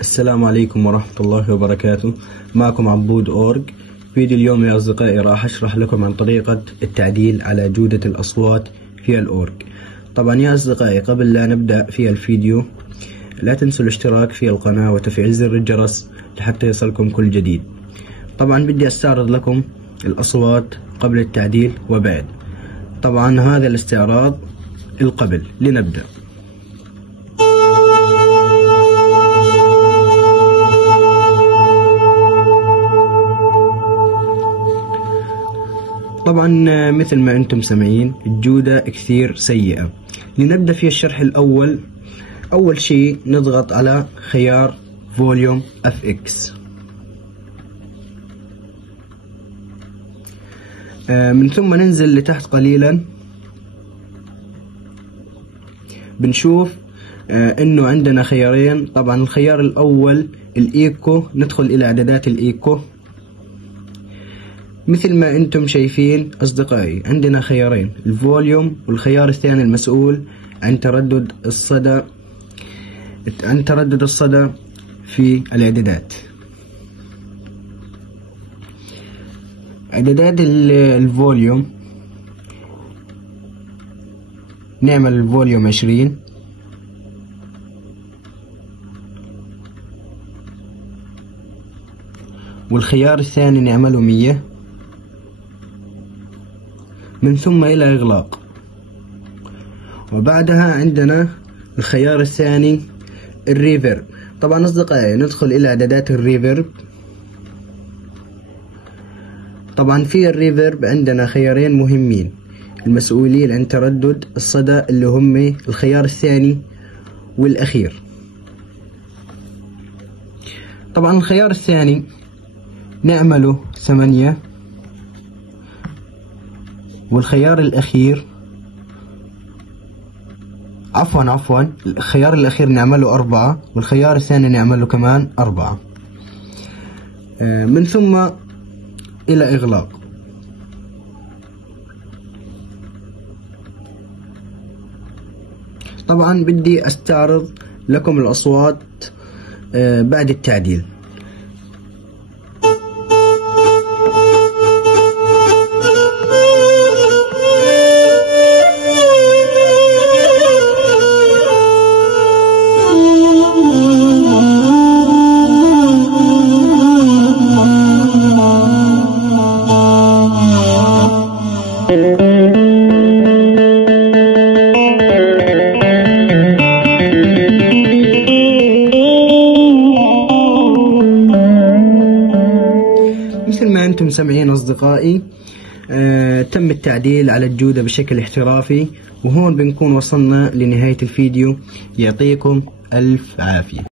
السلام عليكم ورحمة الله وبركاته. معكم عبود أورج. فيديو اليوم يا أصدقائي راح أشرح لكم عن طريقة التعديل على جودة الأصوات في الأورج. طبعا يا أصدقائي قبل لا نبدأ في الفيديو لا تنسوا الاشتراك في القناة وتفعيل زر الجرس لحتى يصلكم كل جديد. طبعا بدي أستعرض لكم الأصوات قبل التعديل وبعد. طبعا هذا الاستعراض القبل. لنبدأ. طبعا مثل ما انتم سامعين الجودة كثير سيئة. لنبدأ في الشرح الأول. أول شيء نضغط على خيار فوليوم FX. من ثم ننزل لتحت قليلا بنشوف انه عندنا خيارين. طبعا الخيار الأول الإيكو، ندخل إلى إعدادات الإيكو. مثل ما انتم شايفين أصدقائي عندنا خيارين، الفوليوم والخيار الثاني المسؤول عن تردد الصدى في الإعدادات. إعدادات الفوليوم نعمل الفوليوم 20 والخيار الثاني نعمله 100. من ثم إلى إغلاق. وبعدها عندنا الخيار الثاني الريفيرب. طبعا أصدقائي ندخل إلى إعدادات الريفيرب. طبعا في الريفيرب عندنا خيارين مهمين المسؤولين عن تردد الصدى اللي هم الخيار الثاني والأخير. طبعا الخيار الثاني نعمله 8 والخيار الأخير عفوا الخيار الأخير نعمله 4 والخيار الثاني نعمله كمان 4. من ثم إلى إغلاق. طبعا بدي أستعرض لكم الأصوات بعد التعديل. مثل ما انتم سامعين أصدقائي تم التعديل على الجودة بشكل احترافي. وهون بنكون وصلنا لنهاية الفيديو. يعطيكم ألف عافية.